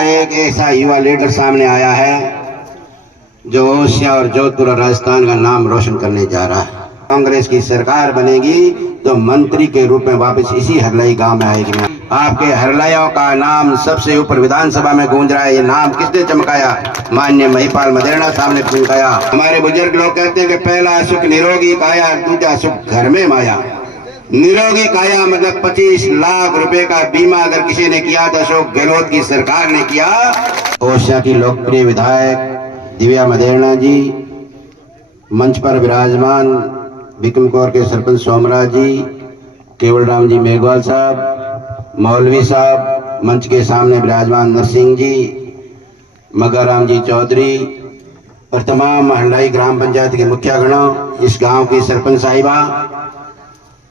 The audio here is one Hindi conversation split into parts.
का एक ऐसा युवा लीडर सामने आया है जो ओसिया और जोधपुर और राजस्थान का नाम रोशन करने जा रहा है। कांग्रेस की सरकार बनेगी तो मंत्री के रूप में वापस इसी हरलाई गांव में आएगी। आपके हरलाइयों का नाम सबसे ऊपर विधानसभा में गूंज रहा है। ये नाम किसने चमकाया? माननीय महिपाल मदेरणा साहब ने चमकाया। हमारे बुजुर्ग लोग कहते हैं कि पहला सुख निरोगी काया, दूसरा सुख घर में माया। निरोगी काया मतलब 25 लाख रुपए का बीमा अगर किसी ने किया तो अशोक गहलोत की सरकार ने किया। ओसिया की लोकप्रिय विधायक दिव्या मदेरणा जी, मंच पर विराजमान बिक्रम कौर के सरपंच सोमराज जी, केवल राम जी मेघवाल साहब, मौलवी साहब, मंच के सामने विराजमान नरसिंह जी, मगाराम जी चौधरी और तमाम हल्लाई ग्राम पंचायत के मुखियागणों, इस गांव की सरपंच साहिबा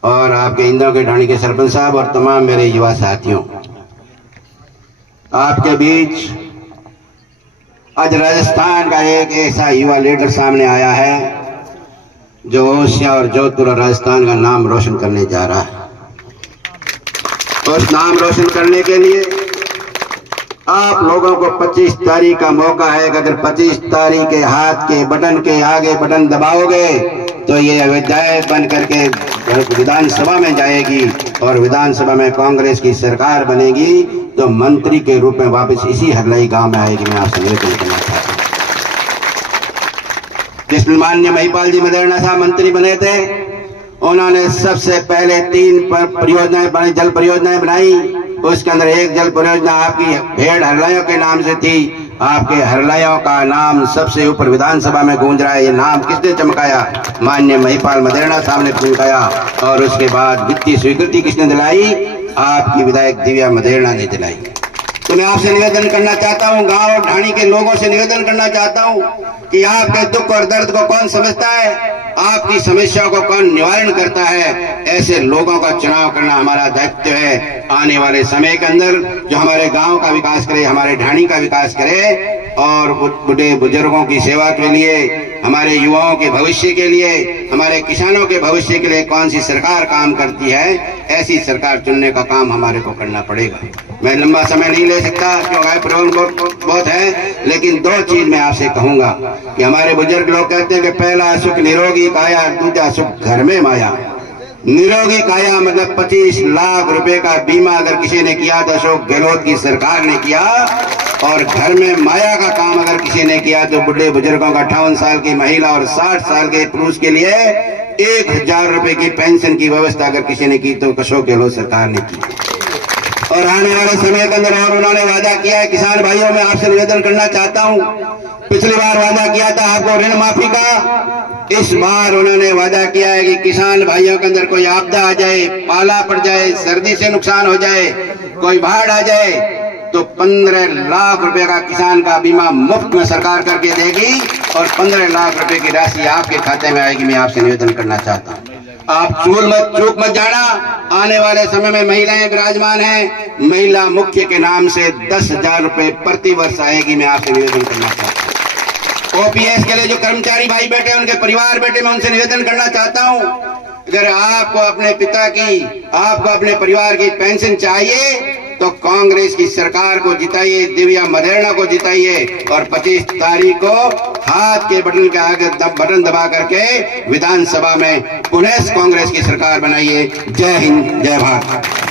और आपके इंदौर के ढाणी के सरपंच साहब और तमाम मेरे युवा साथियों, आपके बीच आज राजस्थान का एक ऐसा युवा लीडर सामने आया है जो ओसिया और जोधपुर और राजस्थान का नाम रोशन करने जा रहा है। उस नाम रोशन करने के लिए आप लोगों को 25 तारीख का मौका है कि अगर 25 तारीख के हाथ के बटन के आगे बटन दबाओगे तो ये विधायक बन करके विधानसभा में जाएगी और विधानसभा में कांग्रेस की सरकार बनेगी तो मंत्री के रूप में वापस इसी हरलाई गांव में आएगी। मैं आपसे निवेदन करना चाहता हूँ। जिसमें माननीय महिपाल जी मदेरणा साहब मंत्री बने थे, उन्होंने सबसे पहले 3 परियोजनाएं बनाई, जल परियोजनाएं बनाई। उसके अंदर एक जल परियोजना आपकी भेड़ हरलाइयों के नाम से थी। आपके हरलाइयों का नाम सबसे ऊपर विधानसभा में गूंज रहा है। ये नाम किसने चमकाया? माननीय महिपाल मदेरणा साहब ने चमकाया। और उसके बाद वित्तीय स्वीकृति किसने दिलाई? आपकी विधायक दिव्या मदेरणा ने दिलाई। तो मैं आपसे निवेदन करना चाहता हूँ, गांव और ढाणी के लोगों से निवेदन करना चाहता हूँ कि आपके दुख और दर्द को कौन समझता है, आपकी समस्याओं को कौन निवारण करता है, ऐसे लोगों का चुनाव करना हमारा दायित्व है। आने वाले समय के अंदर जो हमारे गांव का विकास करे, हमारे ढाणी का विकास करे और बूढ़े बुजुर्गों की सेवा के लिए, हमारे युवाओं के भविष्य के लिए, हमारे किसानों के भविष्य के लिए कौन सी सरकार काम करती है, ऐसी सरकार चुनने का काम हमारे को करना पड़ेगा। मैं लंबा समय नहीं ले सकता क्योंकि प्रोग्राम बहुत है, लेकिन 2 चीज मैं आपसे कहूंगा कि हमारे बुजुर्ग लोग कहते हैं कि पहला सुख निरोगी काया, दूसरा सुख घर में माया। निरोगी काया मतलब 25 लाख रुपए का बीमा अगर किसी ने किया तो अशोक गहलोत की सरकार ने किया। और घर में माया का काम अगर किसी ने किया तो बुढ़े बुजुर्गों का 58 साल की महिला और 60 साल के पुरुष के लिए 1000 रुपए की पेंशन की व्यवस्था अगर किसी ने की तो अशोक गहलोत सरकार ने की। और आने वाले समय के अंदर और उन्होंने वादा किया है। किसान भाइयों में आपसे निवेदन करना चाहता हूं, पिछली बार वादा किया था आपको ऋण माफी का, इस बार उन्होंने वादा किया है कि किसान भाइयों के अंदर कोई आपदा आ जाए, पाला पड़ जाए, सर्दी से नुकसान हो जाए, कोई बाढ़ आ जाए तो 15 लाख रुपए का किसान का बीमा मुफ्त में सरकार करके देगी और 15 लाख रुपए की राशि आपके खाते में आएगी। मैं आपसे निवेदन करना चाहता हूँ, आप चूक मत जाना। आने वाले समय में महिलाएं विराजमान हैं, महिला मुख्य के नाम से 10,000 रुपए प्रति वर्ष आएगी। मैं आपसे निवेदन करना चाहता हूँ। ओपीएस के लिए जो कर्मचारी भाई बैठे, उनके परिवार बैठे, मैं उनसे निवेदन करना चाहता हूँ, अगर आपको अपने पिता की, आपको अपने परिवार की पेंशन चाहिए तो कांग्रेस की सरकार को जिताइए, दिव्या मदेरणा को जिताइए और 25 तारीख को हाथ के बटन के आगे बटन दबा करके विधानसभा में पुनः कांग्रेस की सरकार बनाइए। जय हिंद, जय भारत।